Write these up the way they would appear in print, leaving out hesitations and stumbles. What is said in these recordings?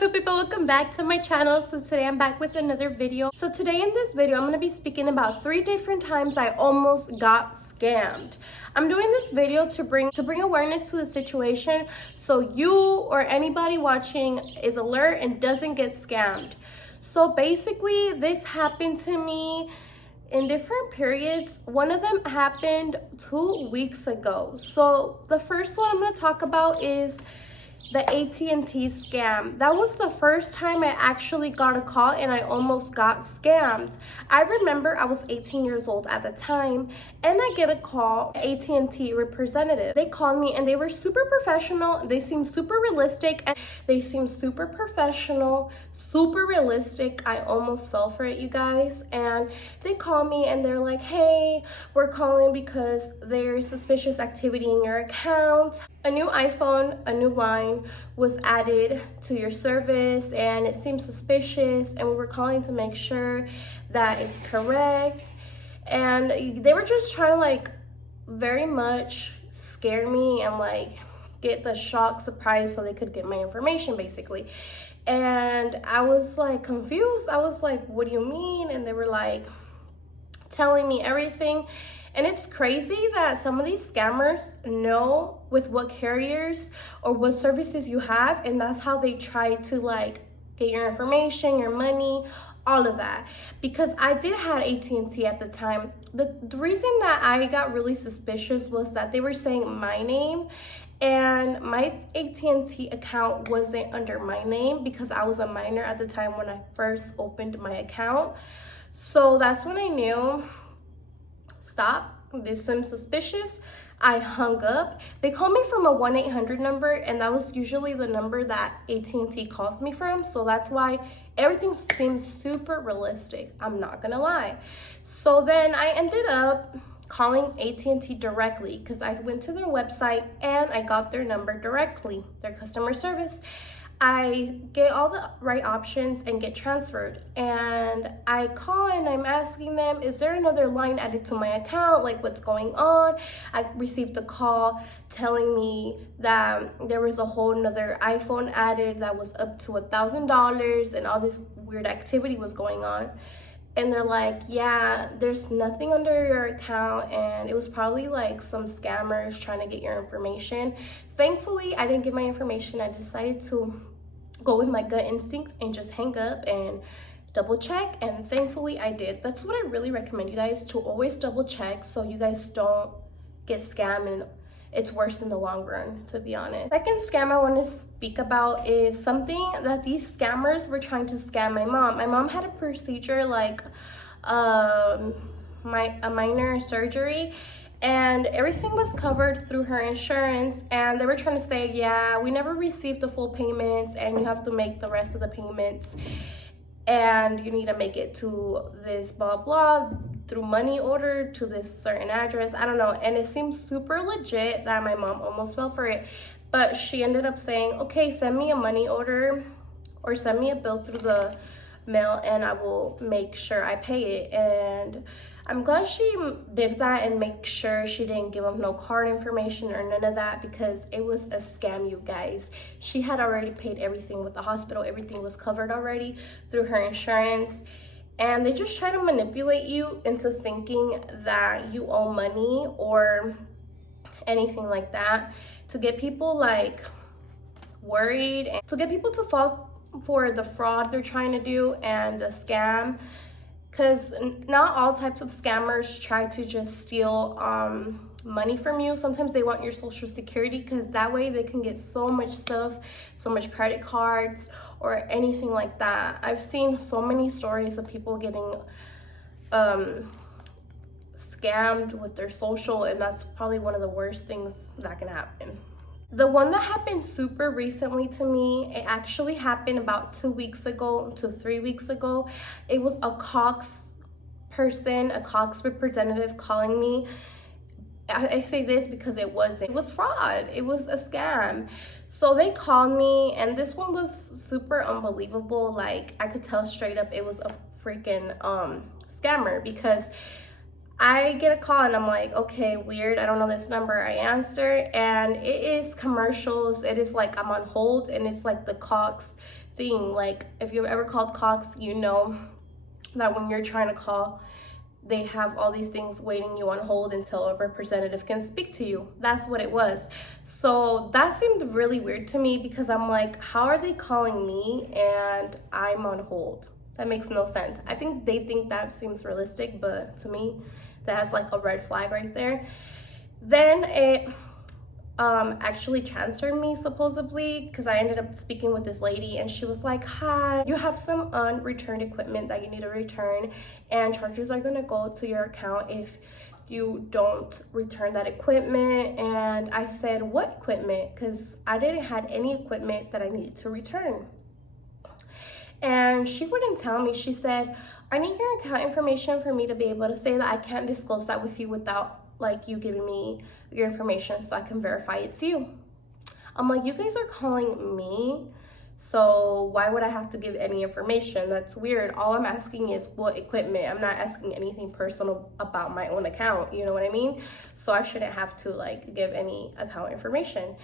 beautiful people, welcome back to my channel. So today I'm back with another video. So today in this video I'm going to be speaking about 3 different times I almost got scammed. I'm doing this video to bring awareness to the situation so you or anybody watching is alert and doesn't get scammed. So basically this happened to me in different periods. One of them happened 2 weeks ago. So the first one I'm going to talk about is the At&t scam. That was the first time I actually got a call and I almost got scammed. I remember I was 18 years old at the time and I get a call, At&t representative. They called me and they were super professional. They seemed super realistic and they seemed super professional, super realistic. I almost fell for it, you guys. And they call me and they're like, hey, we're calling because there's suspicious activity in your account. A new iPhone, a new line was added to your service and it seems suspicious, and we were calling to make sure that it's correct. And they were just trying to like very much scare me and like get the shock surprise so they could get my information basically. And I was like confused. I was like, what do you mean? And they were like telling me everything. And it's crazy that some of these scammers know with what carriers or what services you have, and that's how they try to like get your information, your money, all of that. Because I did have At&t at the time. The reason that I got really suspicious was that they were saying my name, and my At&t account wasn't under my name because I was a minor at the time when I first opened my account. So that's when I knew, stop, this seems suspicious. I hung up. They called me from a 1-800 number, and that was usually the number that At&t calls me from. So that's why everything seems super realistic, I'm not gonna lie. So then I ended up calling At&t directly because I went to their website and I got their number directly, their customer service. I get all the right options and get transferred, and I call and I'm asking them, is there another line added to my account? Like, what's going on? I received a call telling me that there was a whole nother iPhone added that was up to $1,000 and all this weird activity was going on. And they're like, yeah, there's nothing under your account, and it was probably like some scammers trying to get your information. Thankfully, I didn't get my information. I decided to go with my gut instinct and just hang up and double check, and thankfully I did. That's what I really recommend you guys, to always double check so you guys don't get scammed and it's worse in the long run, to be honest. Second scam I want to speak about is something that these scammers were trying to scam my mom. My mom had a procedure like a minor surgery, and everything was covered through her insurance, and they were trying to say, yeah, we never received the full payments and you have to make the rest of the payments and you need to make it to this blah blah through money order to this certain address. I don't know, and it seems super legit that my mom almost fell for it, but she ended up saying, okay, send me a money order or send me a bill through the mail and I will make sure I pay it. And I'm glad she did that and make sure she didn't give them no card information or none of that, because it was a scam, you guys. She had already paid everything with the hospital. Everything was covered already through her insurance. And they just try to manipulate you into thinking that you owe money or anything like that to get people like worried and to get people to fall for the fraud they're trying to do and the scam. Because not all types of scammers try to just steal money from you. Sometimes they want your social security, because that way they can get so much stuff, so much credit cards or anything like that. I've seen so many stories of people getting scammed with their social, and that's probably one of the worst things that can happen. The one that happened super recently to me, it actually happened about 2 weeks ago to 3 weeks ago. It was a Cox person, a Cox representative calling me. I say this because it was fraud. It was a scam. So they called me, and this one was super unbelievable. Like, I could tell straight up it was a freaking scammer, because I get a call and I'm like, okay, weird, I don't know this number. I answer and it is commercials. It is like I'm on hold and it's like the Cox thing. Like if you've ever called Cox, you know that when you're trying to call, they have all these things waiting you on hold until a representative can speak to you. That's what it was. So that seemed really weird to me because I'm like, how are they calling me and I'm on hold? That makes no sense. I think they think that seems realistic, but to me, that's like a red flag right there. Then it actually transferred me supposedly because I ended up speaking with this lady and she was like, hi, you have some unreturned equipment that you need to return and charges are gonna go to your account if you don't return that equipment. And I said, what equipment? Because I didn't have any equipment that I needed to return. And she wouldn't tell me. She said, I need your account information for me to be able to say that I can't disclose that with you without like you giving me your information so I can verify it's you. I'm like, you guys are calling me, so why would I have to give any information? That's weird. All I'm asking is what equipment. I'm not asking anything personal about my own account, you know what I mean? So I shouldn't have to like give any account information.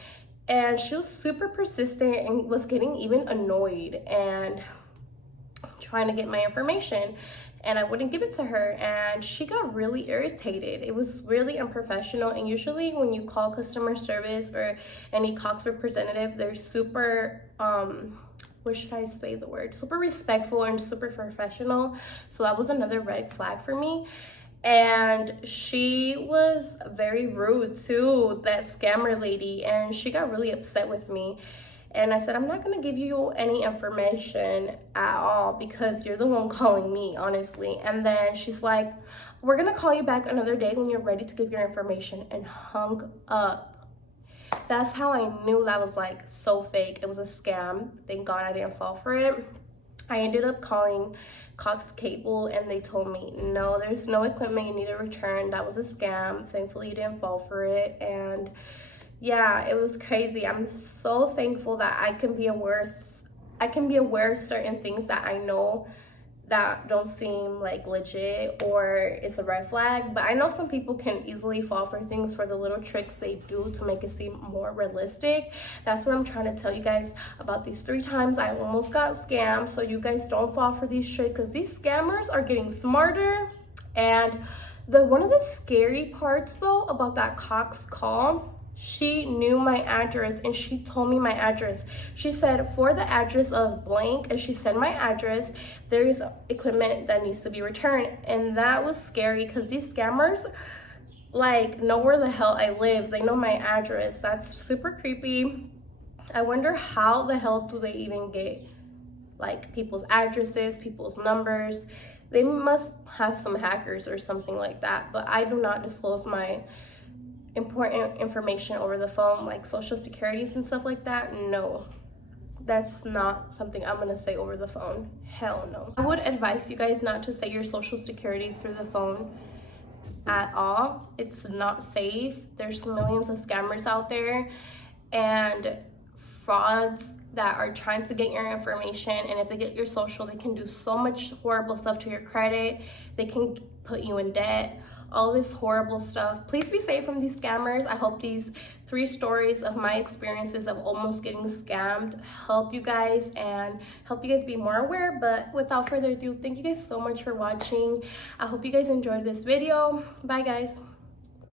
And she was super persistent and was getting even annoyed and trying to get my information, and I wouldn't give it to her, and she got really irritated. It was really unprofessional. And usually when you call customer service or any Cox representative, they're super what should I say the word, super respectful and super professional. So that was another red flag for me. And she was very rude too, that scammer lady, and she got really upset with me. And I said, I'm not gonna give you any information at all because you're the one calling me, honestly. And then she's like, we're gonna call you back another day when you're ready to give your information, and hung up. That's how I knew that was like so fake. It was a scam. Thank God I didn't fall for it. I ended up calling Cox Cable and they told me, no, there's no equipment you need to return. That was a scam. Thankfully you didn't fall for it. And yeah, it was crazy. I'm so thankful that I can be aware of certain things that I know that don't seem like legit or it's a red flag. But I know some people can easily fall for things for the little tricks they do to make it seem more realistic. That's what I'm trying to tell you guys about these 3 times I almost got scammed, so you guys don't fall for these tricks because these scammers are getting smarter. And one of the scary parts though about that Cox call, she knew my address and she told me my address. She said, for the address of blank, and she said my address, there is equipment that needs to be returned. And that was scary because these scammers like know where the hell I live. They know my address. That's super creepy. I wonder how the hell do they even get like people's addresses, people's numbers. They must have some hackers or something like that. But I do not disclose my important information over the phone, like social securities and stuff like that. No, that's not something I'm gonna say over the phone. Hell no. I would advise you guys not to say your social security through the phone at all. It's not safe. There's millions of scammers out there and frauds that are trying to get your information, and if they get your social, they can do so much horrible stuff to your credit. They can put you in debt, all this horrible stuff. Please be safe from these scammers. I hope these 3 stories of my experiences of almost getting scammed help you guys and help you guys be more aware. But without further ado, thank you guys so much for watching. I hope you guys enjoyed this video. Bye guys.